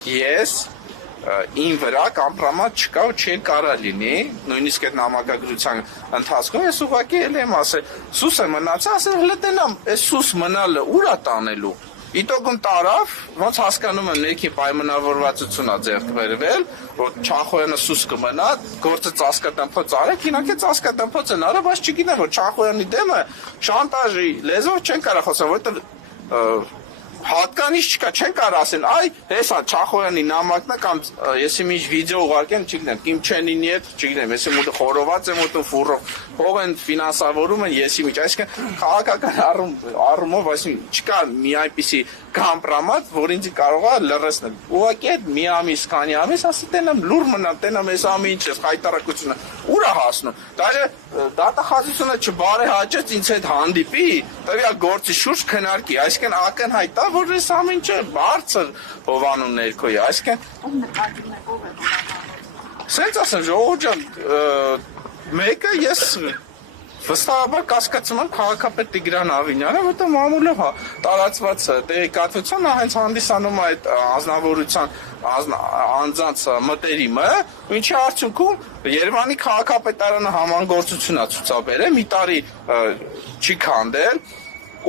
Ես իմ վրա կամպրամատ չկա ու չի կարա լինի, նույնիսկ այդ նամակագրության ընթացքում ես ուղղակի էլ եմ ասել, սուս է մնացել, ասել հլը տենամ, այս սուս մնալը ուր է տանելու։ Իտոգում տարավ, ոնց հասկանում եմ ներքին պայմանավորվածություն է ձեռք բերվել, որ Չախոյանը սուս կմնա, գործը ծածկատմփոց արեք, իհարկե ծածկատմփոց են արել, բայց չգիտեմ, որ Չախոյանի դեմը շանտաժի լեզվով չեն կարող խոսալ, որովհետև հատկանիշ չկա, չեն կարող ասեն, այ, հեսա Չախոյանի նամակն է կամ եսի միջ վիդեո ուղարկեմ, չգիտեմ, Կիմ Չենինի հետ, չգիտեմ, եսի մուտը խորոված եմ ուտում ֆուրով, փող են ֆինանսավորում են եսի միջ, այսինքն քաղաքական առումով, այսինքն չկա մի այնպիսի կամպրամատ, որ ինձ կարող է լռեցնել։ Ուղղակի այդ մի ամիս, քանի ամիս, ասի տենամ լուր մնամ, տենամ այս ամեն ինչ, հայտարարությունը ուր է հասնում։ Դաժե դատախազությունը չբարեհաճեց ինձ հետ հանդիպի, տվյալ գործի շուրջ քննարկի, այսինքն ակնհայտ է, որ այս ամեն ինչը բարձր հովանու ներքո է, այսինքն սենց ասեմ, ժողովուրդ ջան, մեկը ես վստահաբար կասկածում եմ քաղաքապետ Տիգրան Ավինյանը, որտեղ մամուլով տարածված տեղեկատվություն հենց հանդիսանում է այդ անձնավորության անձանց մտերիմը, ինչի արդյունքում Երևանի քաղաքապետարանը համագործություն է ցուցաբերել, մի տարի չի քանդել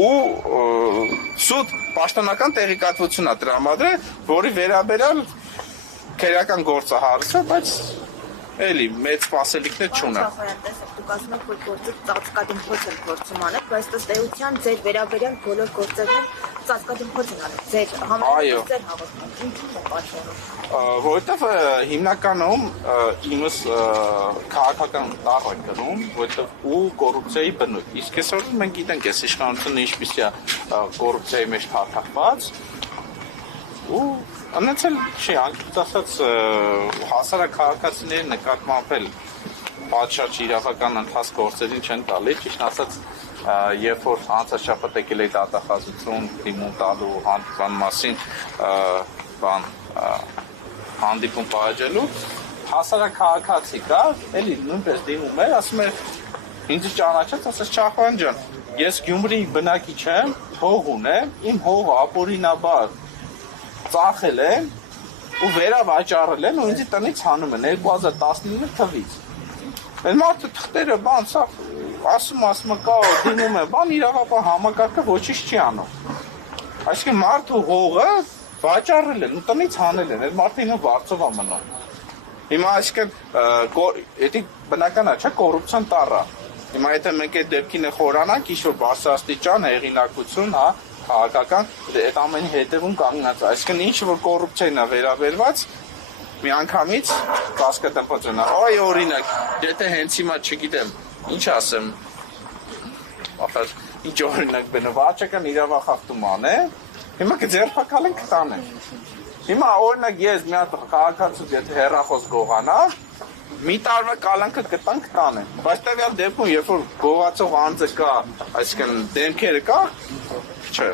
ու սուտ պաշտոնական տեղեկատվություն է տրամադրել, որի վերաբերյալ քերական գործ է հարուցվել, բայց էլի մեծ սպասելիքներ չունեմ։ Դուք ասում եք, որ գործը ծածկադիմփոց են փորձում անել, բայց ըստ էության ձեր վերաբերյալ բոլոր գործերն ծածկադիմփոց են անել։ Ձեր համաձայն ձեր հաղորդման ինչու՞ն է պատճառը։ Որովհետև հիմնականում իմս քաղաքական տառ է կրում, որովհետև ու կոռուպցիայի բնույթ։ Իսկ այսօր մենք գիտենք, այս իշխանությունը ինչպիսի է կոռուպցիայի մեջ թափված ու անցել չի անկեղծ ասած հասարակ քաղաքացիների նկատմամբ էլ պատշաճ իրավական ընթացք գործերին չեն տալի, ճիշտ ասած երբ որ անցաշաբաթ եկել է դատախազություն դիմում տալու հանդիպման մասին հանդիպում պահանջելու հասարակ քաղաքացի կա, էլի նույնպես դիմում էր, ասում էր ինձ ճանաչեց, ասաց Չախոյան ջան, ես Գյումրիի բնակիչ եմ, հող ունեմ, իմ հողը ապօրինաբար ծախել են ու վերավաճառել են ու ինձ տնից հանում են 2019 թվից։ Այդ մարդը թղթերը բան սա ասում կա դիմում է, բան իրավապահ համակարգը ոչինչ չի անում։ Այսինքն մարդու հողը վաճառել են ու տնից հանել են, այդ մարդը ինքը վարձով է մնում։ Հիմա այսինքն դա բնական է, չէ՞, կոռուպցիան տառ է։ Հիմա եթե մենք այդ դեպքին խորանանք, ինչ-որ բարձրաստիճան հեղինակություն, հա, քաղաքական այդ ամենի հետևում կանգնած է, այսինքն ինչ որ կոռուպցիային է վերաբերված մի անգամից կասկածապած ունա, այ օրինակ, եթե հենց հիմա չգիտեմ, ինչ ասեմ, ախր ինչ օրինակ բնը վաճական իրավախախտում անը, հիմա կձերբակալեն կտանեն։ Հիմա օրինակ ես մի հատ քաղաքացուց եթե հեռախոս գողանա, մի տարվա կալանքը կտան կտանեն, բայց տվյալ դեպքում երբ որ գողացող անձը կա, այսինքն դեմքերը կա, չէ։